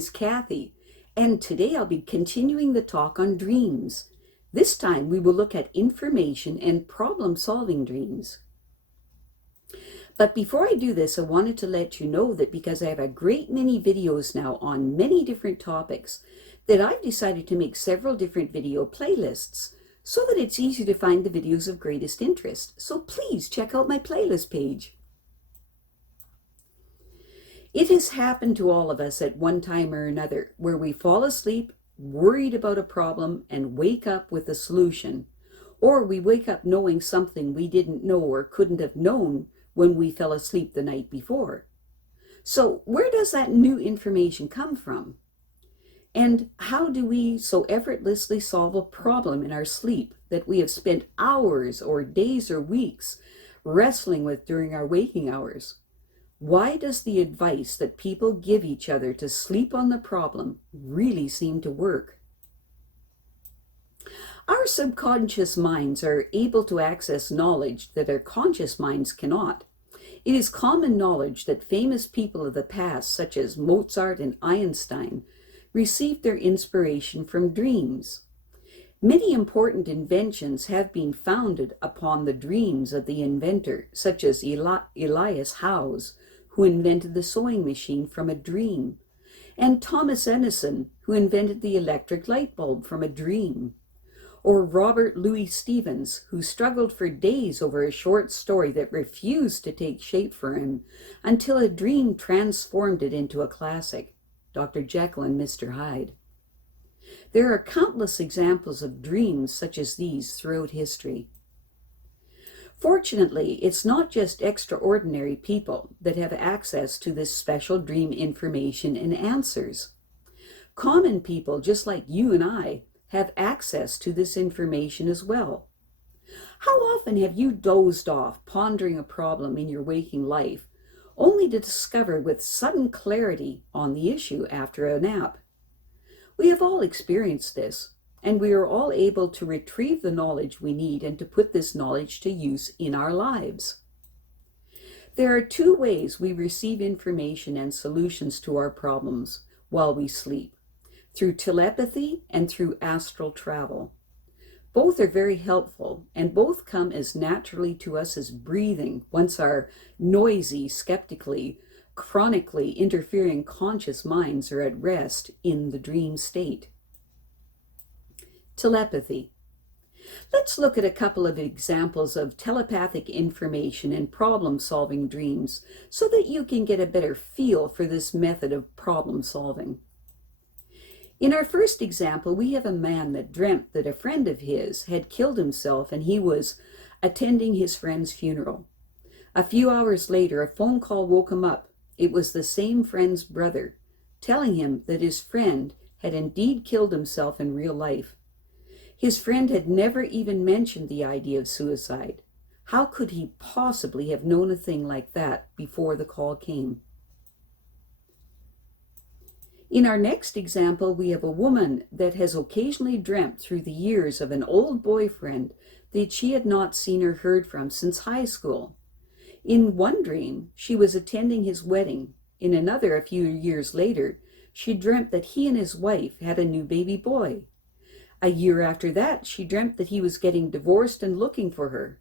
is Kathy, and today I'll be continuing the talk on dreams. This time we will look at information and problem-solving dreams. But before I do this, I wanted to let you know that because I have a great many videos now on many different topics, that I've decided to make several different video playlists so that it's easy to find the videos of greatest interest. So please check out my playlist page. It has happened to all of us at one time or another where we fall asleep worried about a problem and wake up with a solution, or we wake up knowing something we didn't know or couldn't have known when we fell asleep the night before. So where does that new information come from? And how do we so effortlessly solve a problem in our sleep that we have spent hours or days or weeks wrestling with during our waking hours? Why does the advice that people give each other to sleep on the problem really seem to work? Our subconscious minds are able to access knowledge that our conscious minds cannot. It is common knowledge that famous people of the past, such as Mozart and Einstein, received their inspiration from dreams. Many important inventions have been founded upon the dreams of the inventor, such as Elias Howe's, who invented the sewing machine from a dream, and Thomas Edison, who invented the electric light bulb from a dream, or Robert Louis Stephens, who struggled for days over a short story that refused to take shape for him until a dream transformed it into a classic, Dr. Jekyll and Mr. Hyde. There are countless examples of dreams such as these throughout history. Fortunately, it's not just extraordinary people that have access to this special dream information and answers. Common people, just like you and I, have access to this information as well. How often have you dozed off pondering a problem in your waking life, only to discover with sudden clarity on the issue after a nap? We have all experienced this, and we are all able to retrieve the knowledge we need and to put this knowledge to use in our lives. There are two ways we receive information and solutions to our problems while we sleep: through telepathy and through astral travel. Both are very helpful, and both come as naturally to us as breathing once our noisy, skeptically, chronically interfering conscious minds are at rest in the dream state. Telepathy. Let's look at a couple of examples of telepathic information and problem-solving dreams so that you can get a better feel for this method of problem-solving. In our first example, we have a man that dreamt that a friend of his had killed himself and he was attending his friend's funeral. A few hours later, a phone call woke him up. It was the same friend's brother, telling him that his friend had indeed killed himself in real life. His friend had never even mentioned the idea of suicide. How could he possibly have known a thing like that before the call came? In our next example, we have a woman that has occasionally dreamt through the years of an old boyfriend that she had not seen or heard from since high school. In one dream, she was attending his wedding. In another, a few years later, she dreamt that he and his wife had a new baby boy. A year after that, she dreamt that he was getting divorced and looking for her.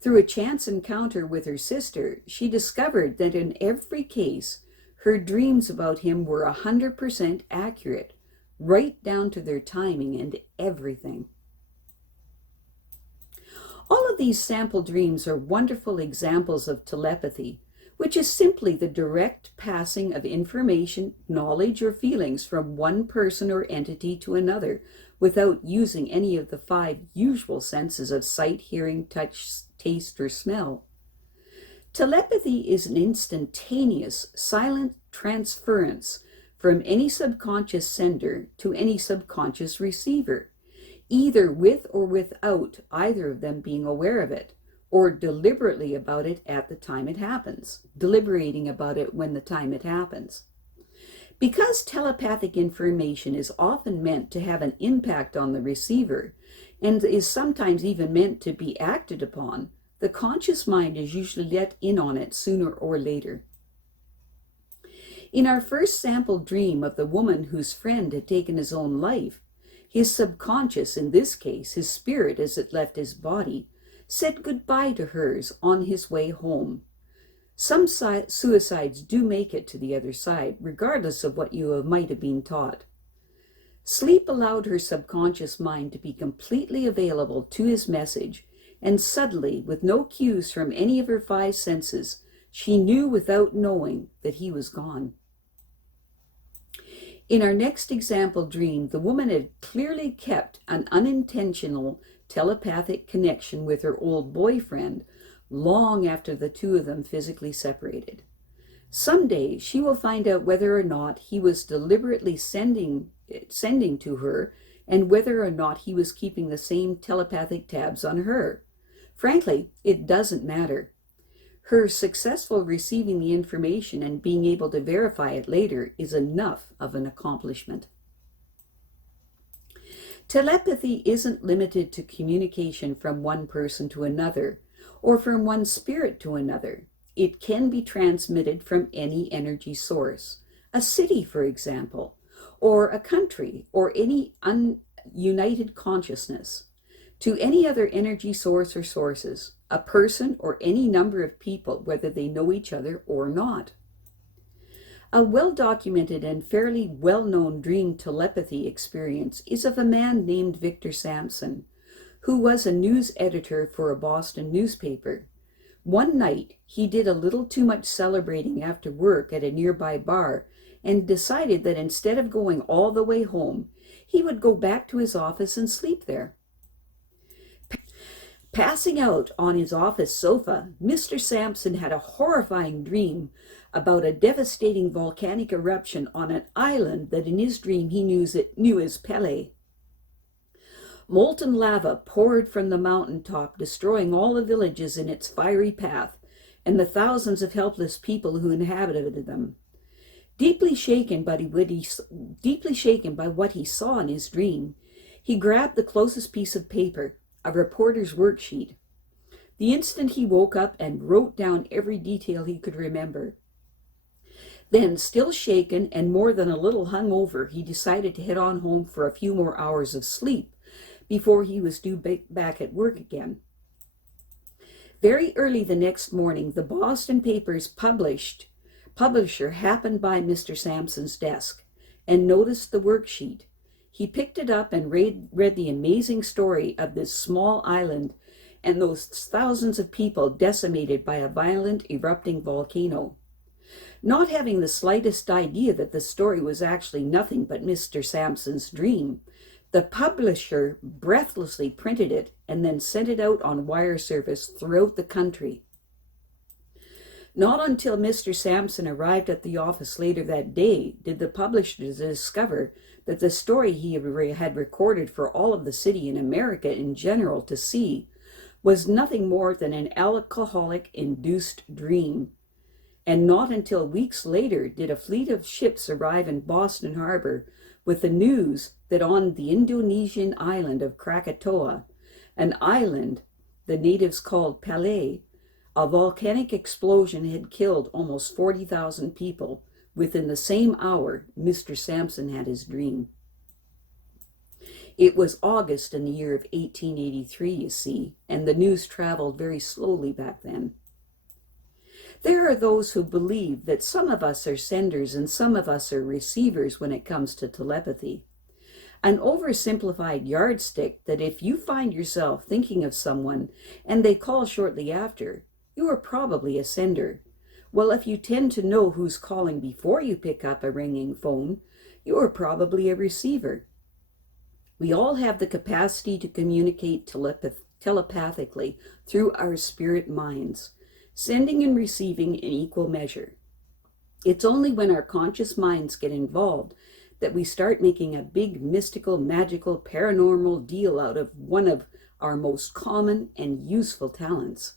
Through a chance encounter with her sister, she discovered that in every case, her dreams about him were 100% accurate, right down to their timing and everything. All of these sample dreams are wonderful examples of telepathy, which is simply the direct passing of information, knowledge, or feelings from one person or entity to another without using any of the 5 usual senses of sight, hearing, touch, taste, or smell. Telepathy is an instantaneous, silent transference from any subconscious sender to any subconscious receiver, either with or without either of them being aware of it, or deliberately about it at the time it happens, deliberating about it when the time it happens. Because telepathic information is often meant to have an impact on the receiver, and is sometimes even meant to be acted upon, the conscious mind is usually let in on it sooner or later. In our first sample dream of the woman whose friend had taken his own life, his subconscious, in this case his spirit as it left his body, said goodbye to hers on his way home. Some suicides do make it to the other side, regardless of what you might have been taught. Sleep allowed her subconscious mind to be completely available to his message, and suddenly, with no cues from any of her five senses, she knew without knowing that he was gone. In our next example dream, the woman had clearly kept an unintentional telepathic connection with her old boyfriend long after the two of them physically separated. Someday she will find out whether or not he was deliberately sending to her, and whether or not he was keeping the same telepathic tabs on her. Frankly, it doesn't matter. Her successful receiving the information and being able to verify it later is enough of an accomplishment. Telepathy isn't limited to communication from one person to another, or from one spirit to another. It can be transmitted from any energy source, a city, for example, or a country, or any united consciousness, to any other energy source or sources, a person, or any number of people, whether they know each other or not. A well-documented and fairly well-known dream telepathy experience is of a man named Victor Sampson, who was a news editor for a Boston newspaper. One night, he did a little too much celebrating after work at a nearby bar and decided that instead of going all the way home, he would go back to his office and sleep there. Passing out on his office sofa, Mr. Sampson had a horrifying dream about a devastating volcanic eruption on an island that in his dream he knew as Pele. Molten lava poured from the mountaintop, destroying all the villages in its fiery path and the thousands of helpless people who inhabited them. Deeply shaken by what he saw in his dream, he grabbed the closest piece of paper, a reporter's worksheet. The instant he woke up and wrote down every detail he could remember. Then, still shaken and more than a little hungover, he decided to head on home for a few more hours of sleep before he was due back at work again. Very early the next morning, the Boston paper's publisher happened by Mr. Sampson's desk and noticed the worksheet. He picked it up and read the amazing story of this small island and those thousands of people decimated by a violent erupting volcano. Not having the slightest idea that the story was actually nothing but Mr. Sampson's dream, the publisher breathlessly printed it and then sent it out on wire service throughout the country. Not until Mr. Sampson arrived at the office later that day did the publisher discover that the story he had recorded for all of the city and America in general to see was nothing more than an alcoholic-induced dream. And not until weeks later did a fleet of ships arrive in Boston Harbor with the news that on the Indonesian island of Krakatoa, an island the natives called Pele, a volcanic explosion had killed almost 40,000 people. Within the same hour, Mr. Sampson had his dream. It was August in the year of 1883, you see, and the news traveled very slowly back then. There are those who believe that some of us are senders and some of us are receivers when it comes to telepathy. An oversimplified yardstick that if you find yourself thinking of someone and they call shortly after, you are probably a sender. Well, if you tend to know who's calling before you pick up a ringing phone, you are probably a receiver. We all have the capacity to communicate telepathically through our spirit minds, sending and receiving in equal measure. It's only when our conscious minds get involved that we start making a big mystical, magical, paranormal deal out of one of our most common and useful talents.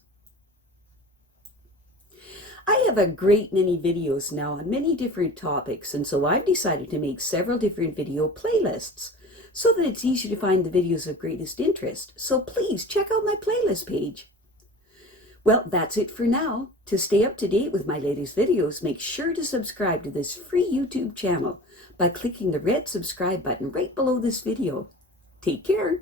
I have a great many videos now on many different topics, and so I've decided to make several different video playlists so that it's easy to find the videos of greatest interest. So please check out my playlist page. Well, that's it for now. To stay up to date with my latest videos, make sure to subscribe to this free YouTube channel by clicking the red subscribe button right below this video. Take care.